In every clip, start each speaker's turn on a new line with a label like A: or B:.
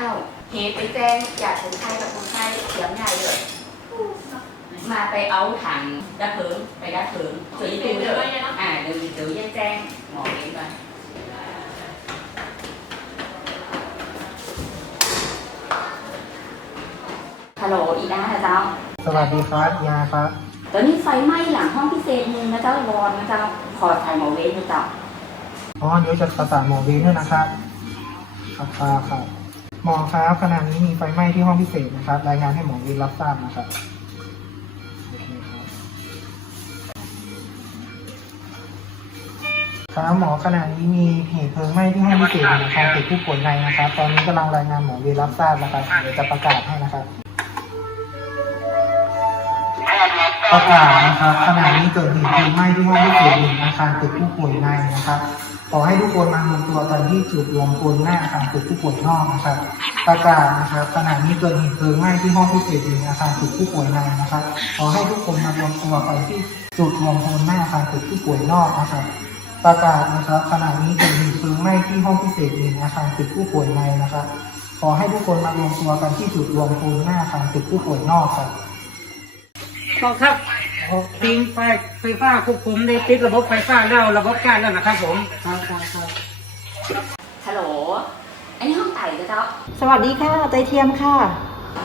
A: อาเหตุไปแจ้งอยากคนไข้กับคนไข้เสียงใหญ่เลย มาไปเอาถังดับเพลิงไปดับเพลิงสวยตูเลยอ่าเดี๋ยวเดี๋ยวเย่แจ้งหมอเองก่อนฮัลโหลอีด้านะเจ้า
B: สวัสดีครับยาครับ
A: ตอนนี้ไฟไหม้หลังห้องพิเศษหนึ่งนะเจ้าวอนนะเจ้า ขอถ่ายหมอเวนนะเจ้า
B: อ๋อ เดี๋ยวจะประสานหมอเวนด้วยนะครับ ครับครับครับ หมอครับขณะนี้มีไฟไหม้ที่ห้องพิเศษนะครับ รายงานให้หมอเวนรับทราบนะครับโอเคครับครับหมอขณะนี้มีเหตุเพลิงไหม้ที่ห้องพิเศษในอาคารติดผู้ป่วยในนะครับ ตอนนี้กำลังรายงานหมอเวนรับทราบนะครับเดี๋ยวจะประกาศให้นะครับ ประกาศนะครับขณะนี้เกิดเหตุเพลิงไหม้ที่ห้องพิเศษหนึ่งอาคารตึกผู้ป่วยในนะครับ ขอให้ทุกคนมารวมตัวกันที่จุดรวมพลหน้าอาคารตึกผู้ป่วยนอกนะครับ ประกาศนะครับขณะนี้เกิดเหตุเพลิงไหม้ที่ห้องพิเศษหนึ่งอาคารตึกผู้ป่วยในนะครับ ขอให้ทุกคนมารวมตัวกันที่จุดรวมพลหน้าอาคารตึกผู้ป่วยนอกนะครับ ประกาศนะครับขณะนี้เกิดเหตุเพลิงไหม้ที่ห้องพิเศษหนึ่งอาคารตึกผู้ป่วยในนะครับ ขอให้ทุกคนมารวมตัวกันที่จุดรวมพลหน้าอาคารตึกผู้ป่วยนอกครับ
C: ขอบครับ ทีมไฟไฟฟ้าควบคุมได้ติดระบบไฟฟ้าแล้วระบบการแล้วนะครับผม
B: ครับครับครับ
A: ฮัลโหล อันนี้ห้องไต่นะเจ้า
D: สวัสดีค่ะไตเทียมค่ะ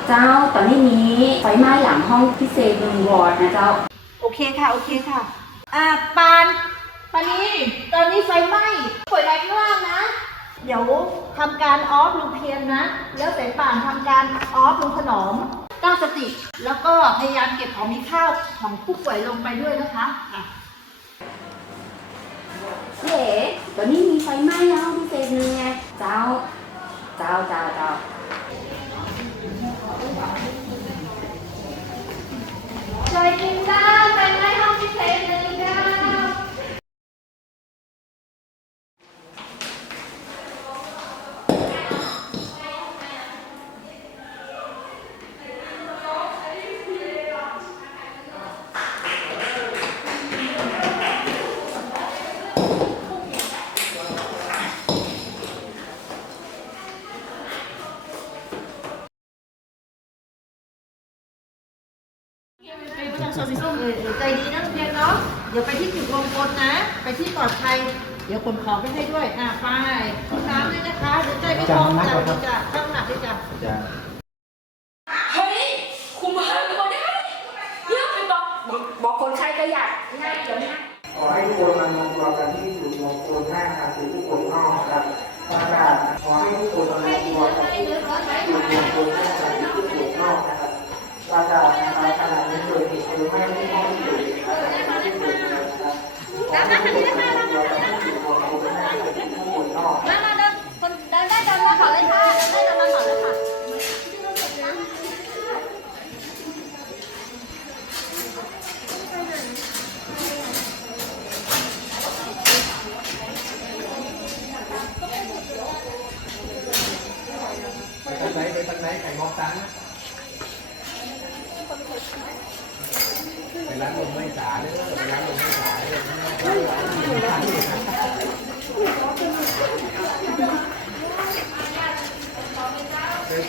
A: เจ้าตอนนี้มีไฟไหม้หลังห้องพิเศษหนึ่งวอร์ดนะเจ้า
D: โอเคค่ะ โอเคค่ะ อ่าปานปานีตอนนี้ไฟไหม้ป่วยในข้างล่างนะ เดี๋ยวทำการออฟลุงเพียนนะ แล้วแต่ป่านทำการออฟลุงถนอม ตั้งสติ แล้วก็พยายามเก็บของมีข้าวของผู้ป่วยลงไปด้วยนะคะอะ
A: เอ๋ตอนนี้มีไฟไหม้แล้วพี่เศษหนึ่งไงเจ้า เจ้าเจ้าเจ้า
E: เอ
D: อใจดีนะลุงเพียนเนาะเดี๋ยวไปที่จุดรวมพลนะ ไปที่ปลอดภัย เดี๋ยวขนของไปให้ด้วย อะไปห้องน้ำด้วยนะคะเดี๋ยวใจไม่พร้อมจ้ะเดี๋ยวจ้ะข้างหนักด้วยจ้ะ
A: เฮ้ยคุมเฮิร์นเขาได้เยอะไปบอกบอกบอกคนไข้ก็อยากง่ายเดี๋ยวนี้
B: ขอให้ทุกคนมารวมตัวกันที่จุดรวมพลหน้าอาคารผู้ป่วยนอกนะครับประกาศขอให้ทุกคนมารวมตัวกันที่จุดรวมพลหน้าอาคารผู้ป่ วยนอกนะครับประกาดนะครับขณะนี้เกิดเหตุเพลิงไหม้ที่ห้องพิเศษอาคารผู้ป่อยในนะครับขอให้ทุกคนมารวมตัวกันที่จุดรวมพลหน้าอาคารผู้ป่วยนอก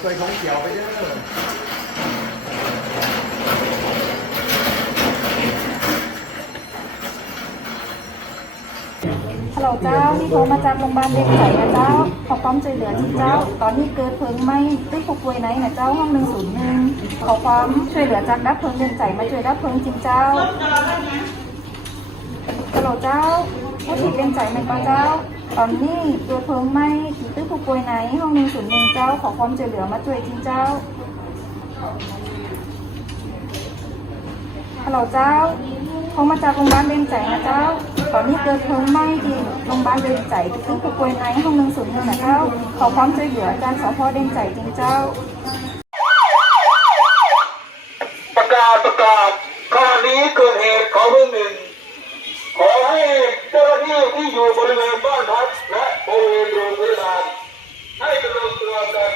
E: เลยขอ
F: งเขียวไปเด้อ
G: ฮัลโหลเจ้า นี่โทรมาจากโรงพยาบาลเด็กใหญ่นะเจ้า ขอความช่วยเหลือที่เจ้า ตอนนี้เกิดเพลิงไหม้ตึกผู้ป่วยไหนนะเจ้าห้องหนึ่งศูนย์หนึ่งขอความช่วยเหลือจากดับเพลิงเด็กใหญ่มาช่วยดับเพลิงจริงเจ้า ฮัลโหลเจ้าผู้ผิดเด็กใหญ่ไหมป้าเจ้า ตอนนี้เกิดเพิงไหม้ที่ตึกผู้ป่วยไหน ห้องหนึ่งศูนย์หนึ่งเจ้า ขอความช่วยเหลือมาช่วยจริงเจ้าฮัลโหลเจ้าโทรมาจากโรงพยาบาลเดินใจนะเจ้า ตอนนี้เกิดเพลิงไหม้ที่โรงพยาบาลเดินใจซึ่ผู้ป่วยในห้องหนึ่งศูนย์หนึ่งนะเจ้า ขอความช่วยเหลือการสพเดินใจจริงเจ้า
H: ประกาศประกาศขณะนี้เกิดเหตุของเรื่องหนึ่ง ขอให้เจ้าหน้าที่ที่อยู่บริเวณบ้านพักและบริเวณโรงพยาบาลให้ดำเนินตัวกัน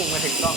H: พุ่งมาถึงกล้
A: อง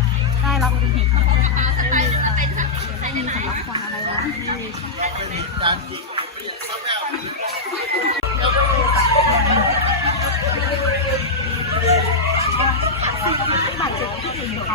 C: เราอุบัเห
F: ตุไม่ไม่มีสำลัวัน
E: อะไรนะบาดเจ็บที่อื่นเ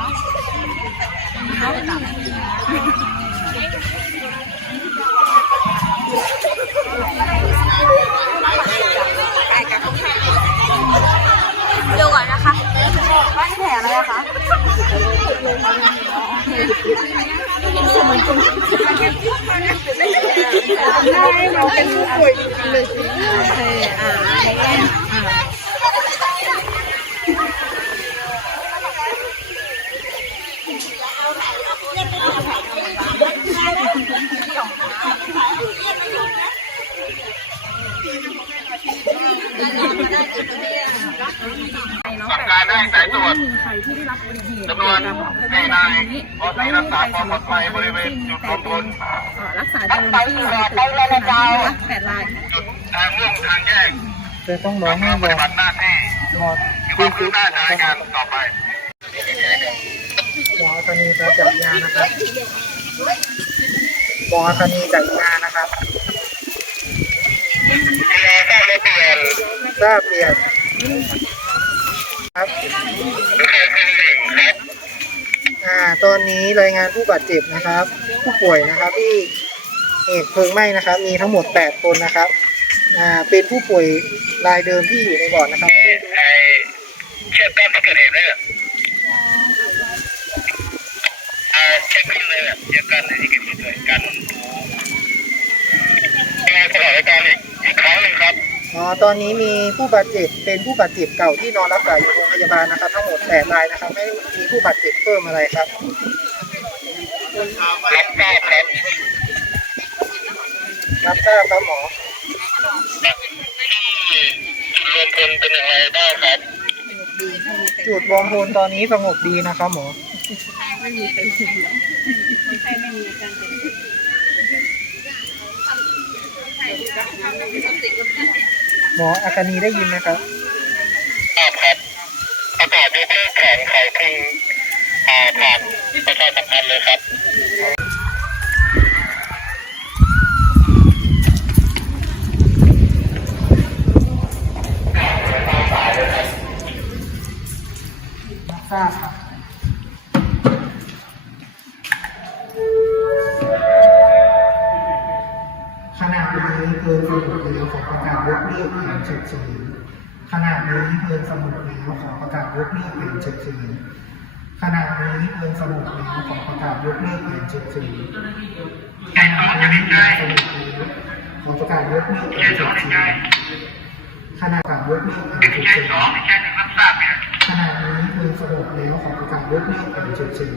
E: สั่
H: งการให้สายตรวจจำนวนสี่นายขอให้รัก ษาความปลอดภัยบริเวณจุดรวมพล
G: รักษาเดิมที่เราตึกนะคะแปดราย
H: จุดทางร่วมทางแยก
B: จะต้องรอให้
H: เพื่อป
B: บอ
H: ฏิบัติหน้าที่
B: หมอ
H: มีความคืบหน้าทางการต่อไป
B: หมอธนีจะจับยานะครับหมอธนีจับยานะครับ
H: ทราบและเปลี่ยน
B: ทราบเปลี่ยน ครับ
H: อ่า
B: ตอนนี้รายงานผู้บาดเจ็บนะครับ ผู้ป่วยนะครับที่เหตุเพลิงไหม้นะครับ มีทั้งหมด 8 คนนะครับอ่าเป็นผู้ป่วยรายเดิมที่อยู่ในบ่อนนะครับ
H: ไอเช็คก้อนที่เกิดเหตุเลยอะอ่าเช็คกันเลยอเช็คกันในที่เกิดเหตุเลยกันยังไงสถานการณ์อีกอีกครั้งหนึ่งครับ
B: อ๋อตอนนี้มีผู้บาดเจ็บเป็นผู้บาดเจ็บเก่าที่นอนรักษาอยู่โรงพยาบาลนะครับ ทั้งหมด8รายนะครับ ไม่มีผู้บาดเจ็บเพิ่มอะไรครับ
H: รับทราบครับ
B: รับทราบครับหมอ
H: ที่จุดรวมพลเป็นอย่างไรบ้างครับ
B: จุดรวมพลตอนนี้สงบดีนะครับหมอ หมออาการีได้ยินไหมครับ
H: ครับครับประกอบด้วยเรื่องของเขาคือผ่านประชาสัมพันธ์เลยครับ
B: ทราบครับ ยกเลิกแผนฉุกเฉินขณะนี้เพลิงสมุดแล้วขอประกาศยกเลิกแผนฉุกเฉินขณะนี้เพลิงสมุดแล้วขอประกาศยกเลิกแผนฉุกเฉินขณะนี้เพลิงสมุดแล้วขอประกาศยกเลิกแผนฉุกเฉินขณะการยกเลิกแผนฉุกเฉินขณะนี้เพลิงสมุดแล้วขอประกาศยกเลิกแผนฉุกเฉิน